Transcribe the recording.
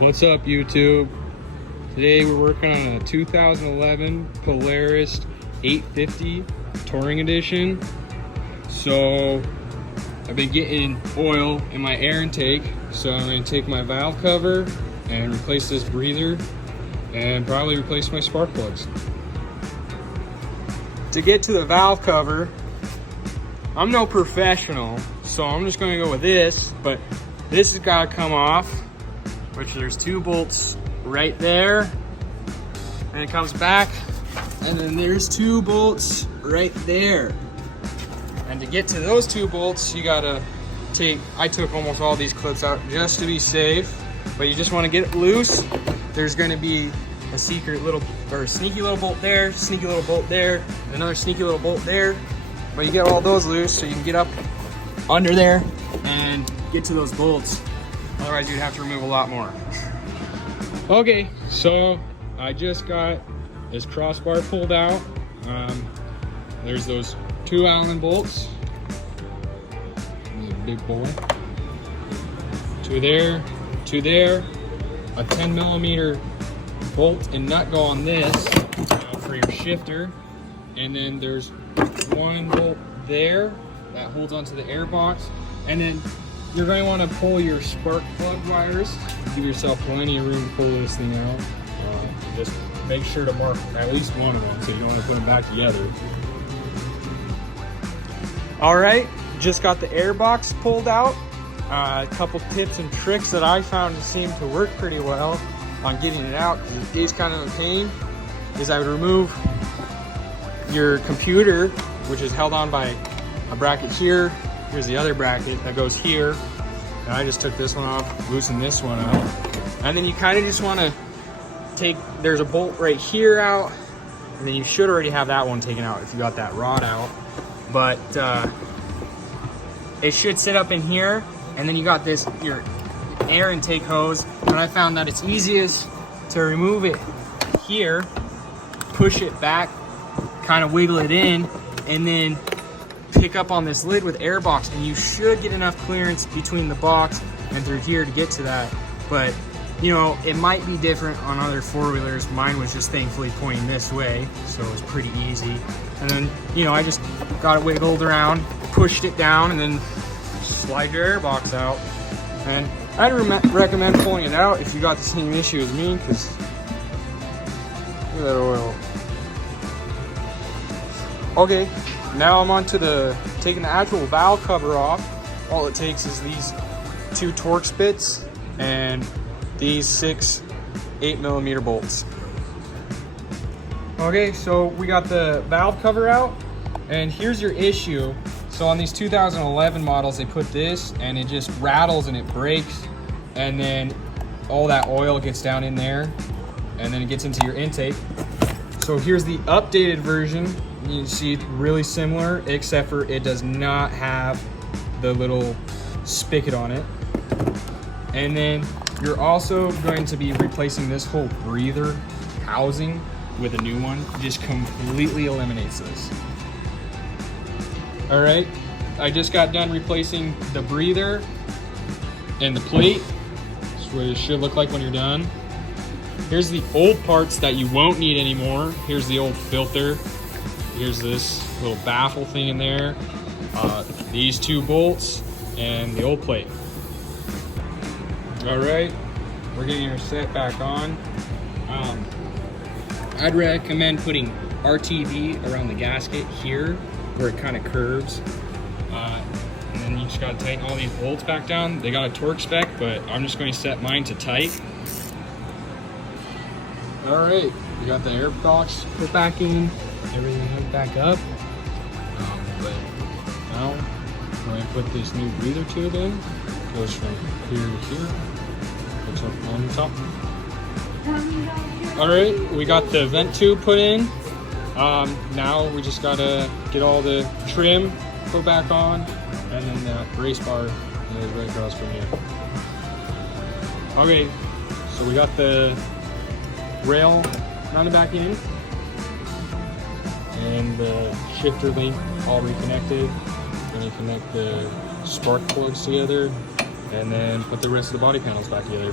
What's up, YouTube? Today we're working on a 2011 Polaris 850 Touring Edition. So I've been getting oil in my air intake, so I'm going to take my valve cover and replace this breather and probably replace my spark plugs. To get to the valve cover, I'm no professional, so I'm just going to go with this, but this has got to come off, which there's two bolts right there, and it comes back, and then there's two bolts right there. And to get to those two bolts, you gotta I took almost all these clips out just to be safe, but you just want to get it loose. There's going to be a sneaky little bolt there, sneaky little bolt there, another sneaky little bolt there, but you get all those loose so you can get up under there and get to those bolts. Otherwise you'd have to remove a lot more. Okay, so I just got this crossbar pulled out. There's those two Allen bolts. Big boy. Two there, a 10 millimeter bolt and nut go on this for your shifter, and then there's one bolt there that holds onto the air box, and then you're going to want to pull your spark plug wires. Give yourself plenty of room to pull this thing out. Just make sure to mark at least one of them so you don't want to put them back together. All right, just got the air box pulled out. A couple tips and tricks that I found seem to work pretty well on getting it out, because it is kind of a pain, is I would remove your computer, which is held on by a bracket here. Here's the other bracket that goes here, and I just took this one off, loosened this one up, and then you kind of just want to there's a bolt right here out, and then you should already have that one taken out if you got that rod out, but it should sit up in here, and then you got your air intake hose, and I found that it's easiest to remove it here, push it back, kind of wiggle it in, and then pick up on this lid with air box, and you should get enough clearance between the box and through here to get to that. But you know, it might be different on other four-wheelers. Mine was just thankfully pointing this way, so it was pretty easy. And then, you know, I just got it wiggled around, pushed it down, and then slide your air box out. And I'd recommend pulling it out if you got the same issue as me, because look at that oil. Okay, now I'm on to taking the actual valve cover off. All it takes is these two torque spits and these 6 8mm bolts. Okay, so we got the valve cover out, and here's your issue. So on these 2011 models, they put this, and it just rattles and it breaks, and then all that oil gets down in there, and then it gets into your intake. So here's the updated version. You can see it's really similar, except for it does not have the little spigot on it. And then you're also going to be replacing this whole breather housing with a new one. It just completely eliminates this. All right, I just got done replacing the breather and the plate. That's what it should look like when you're done. Here's the old parts that you won't need anymore. Here's the old filter. Here's this little baffle thing in there. These two bolts and the old plate. All right, we're getting our set back on. I'd recommend putting RTV around the gasket here where it kind of curves. And then you just gotta tighten all these bolts back down. They got a torque spec, but I'm just going to set mine to tight. All right, we got the air box put back in, everything hooked back up. But now we're going to put this new breather tube in. Goes from here to here. Looks up on the top. All right, we got the vent tube put in. Now we just gotta get all the trim put back on, and then the brace bar is right across from here. Okay, so we got the rail mounted back in, and the shifter link all reconnected. And you connect the spark plugs together, and then put the rest of the body panels back together.